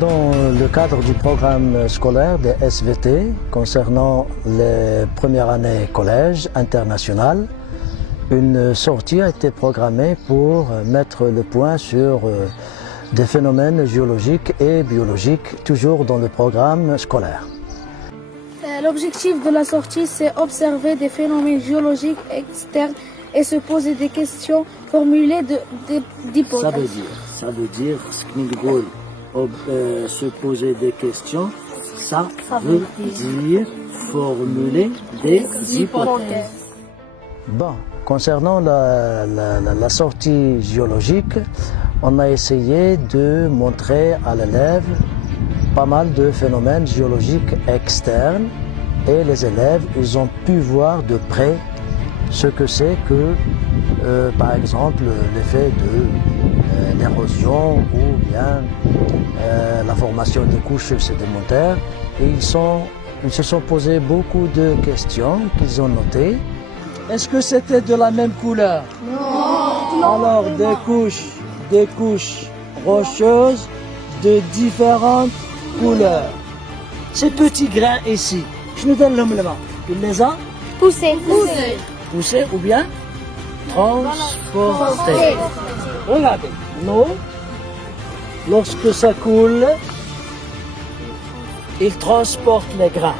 Dans le cadre du programme scolaire des SVT concernant les premières années collège international, une sortie a été programmée pour mettre le point sur des phénomènes géologiques et biologiques, toujours dans le programme scolaire. L'objectif de la sortie, c'est observer des phénomènes géologiques externes et se poser des questions formulées d'hypothèses. Ça veut dire ce que nous se poser des questions, ça veut dire formuler des hypothèses. Bon, concernant la sortie géologique, on a essayé de montrer à l'élève pas mal de phénomènes géologiques externes et les élèves, ils ont pu voir de près ce que c'est que, par exemple, l'effet de l'érosion ou bien la formation des couches sédimentaires. Et ils se sont posés beaucoup de questions qu'ils ont notées. Est-ce que c'était de la même couleur? Non. Alors des couches rocheuses de différentes couleurs. Ces petits grains ici, je nous donne le main. Il les a Poussés. ou bien transportés. Regardez, l'eau, lorsque ça coule, il transporte les grains.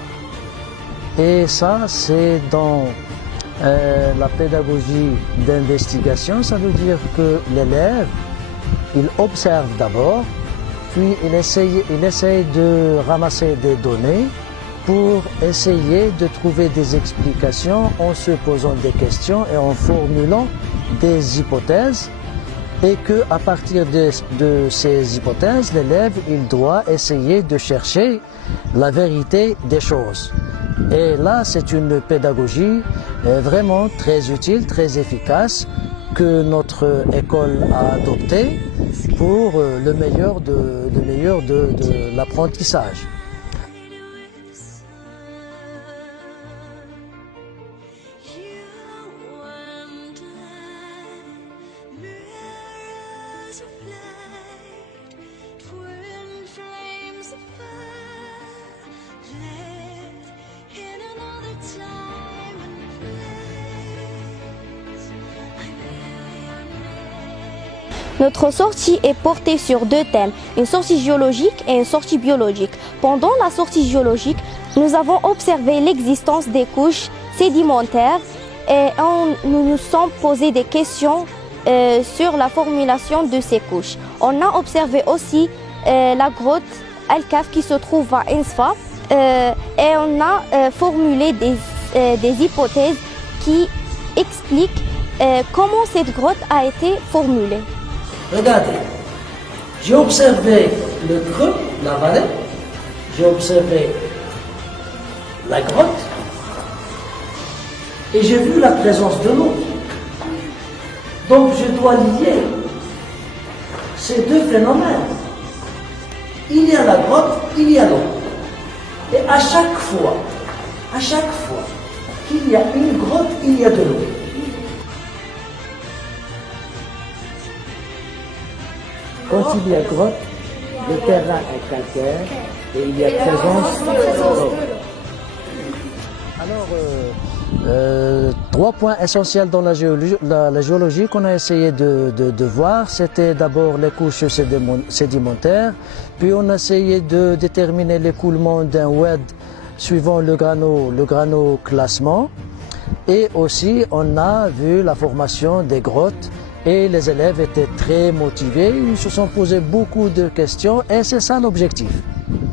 Et ça, c'est dans la pédagogie d'investigation. Ça veut dire que l'élève, il observe d'abord, puis il essaye de ramasser des données pour essayer de trouver des explications en se posant des questions et en formulant des hypothèses. Et qu'à partir de ces hypothèses, l'élève, il doit essayer de chercher la vérité des choses. Et là, c'est une pédagogie vraiment très utile, très efficace, que notre école a adoptée pour le meilleur de l'apprentissage. Notre sortie est portée sur deux thèmes, une sortie géologique et une sortie biologique. Pendant la sortie géologique, nous avons observé l'existence des couches sédimentaires et nous nous sommes posé des questions sur la formulation de ces couches. On a observé aussi la grotte Al-Kaf qui se trouve à Ensfa et on a formulé des hypothèses qui expliquent comment cette grotte a été formulée. Regardez, j'ai observé le creux, la vallée, j'ai observé la grotte et j'ai vu la présence de l'eau. Donc je dois lier ces deux phénomènes. Il y a la grotte, il y a l'eau. Et à chaque fois qu'il y a une grotte, il y a de l'eau. Quand il y a grotte, le terrain est calcaire et il y a présence d'eau. Alors, 3 points essentiels dans la géologie qu'on a essayé de voir, c'était d'abord les couches sédimentaires, puis on a essayé de déterminer l'écoulement d'un oued suivant le granoclassement, et aussi on a vu la formation des grottes. Et les élèves étaient très motivés, ils se sont posés beaucoup de questions et c'est ça l'objectif.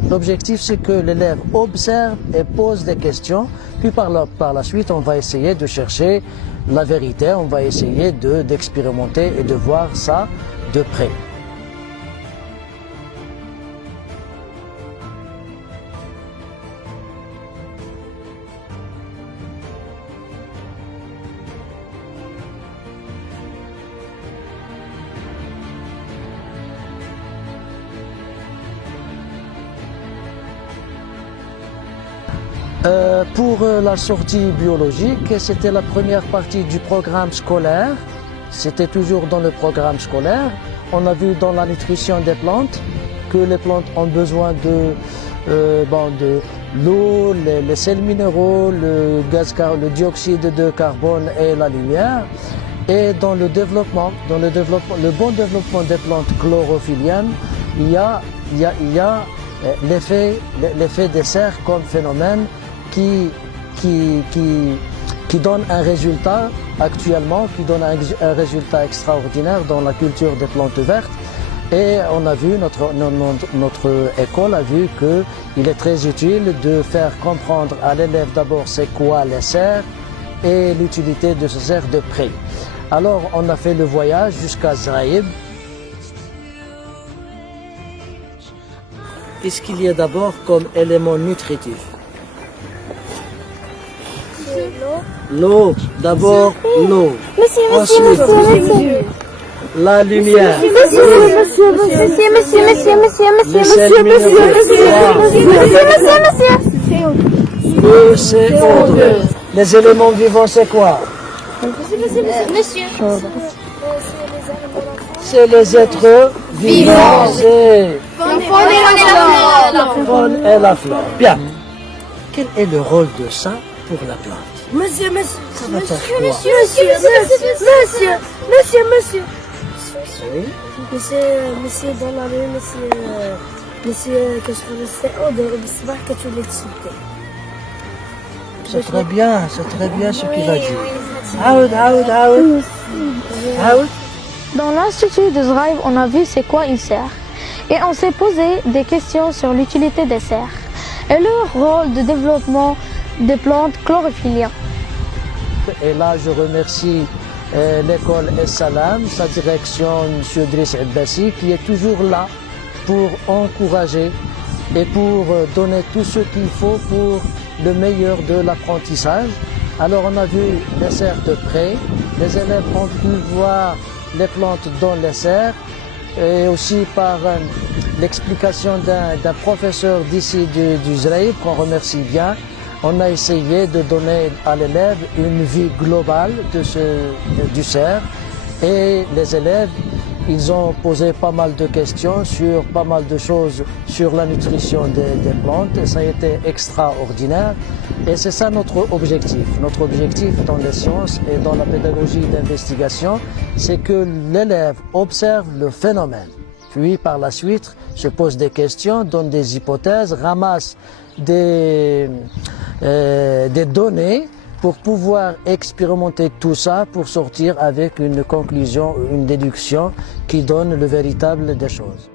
L'objectif, c'est que l'élève observe et pose des questions, puis par la suite, on va essayer de chercher la vérité, on va essayer d'expérimenter et de voir ça de près. Pour la sortie biologique, c'était la première partie du programme scolaire. C'était toujours dans le programme scolaire. On a vu dans la nutrition des plantes que les plantes ont besoin de l'eau, les sels minéraux, le dioxyde de carbone et la lumière. Et dans le bon développement des plantes chlorophylliennes, il y a l'effet des serres comme phénomène qui donne un résultat actuellement, qui donne un résultat extraordinaire dans la culture des plantes vertes. Et on a vu, notre école a vu qu'il est très utile de faire comprendre à l'élève d'abord c'est quoi les serres et l'utilité de ces serres de près. Alors on a fait le voyage jusqu'à Zraïb. Qu'est-ce qu'il y a d'abord comme élément nutritif? L'eau, d'abord l'eau. Ensuite, la lumière. Le CO2. Les éléments vivants, c'est quoi? C'est les êtres vivants. C'est la faune et la flore. Bien. Quel est le rôle de ça pour la plante? Monsieur, Oui. monsieur dans la rue, monsieur, qu'est-ce que c'est? Oh, c'est pas que tu l'électricité. C'est très bien ce qu'il a dit. Dans l'Institut de Zraïb, on a vu c'est quoi une serre. Et on s'est posé des questions sur l'utilité des serres et leur rôle de développement des plantes chlorophylliennes. Et là, je remercie l'école Es-Salam, sa direction, M. Driss Abbassi, qui est toujours là pour encourager et pour donner tout ce qu'il faut pour le meilleur de l'apprentissage. Alors, on a vu les serres de près, les élèves ont pu voir les plantes dans les serres, et aussi par l'explication d'un professeur d'ici du Zraïb, qu'on remercie bien. On a essayé de donner à l'élève une vue globale du cerf, et les élèves, ils ont posé pas mal de questions sur pas mal de choses sur la nutrition des plantes, et ça a été extraordinaire. Et c'est ça notre objectif. Notre objectif dans les sciences et dans la pédagogie d'investigation, c'est que l'élève observe le phénomène, puis par la suite se pose des questions, donne des hypothèses, ramasse des données pour pouvoir expérimenter tout ça, pour sortir avec une conclusion, une déduction qui donne le véritable des choses.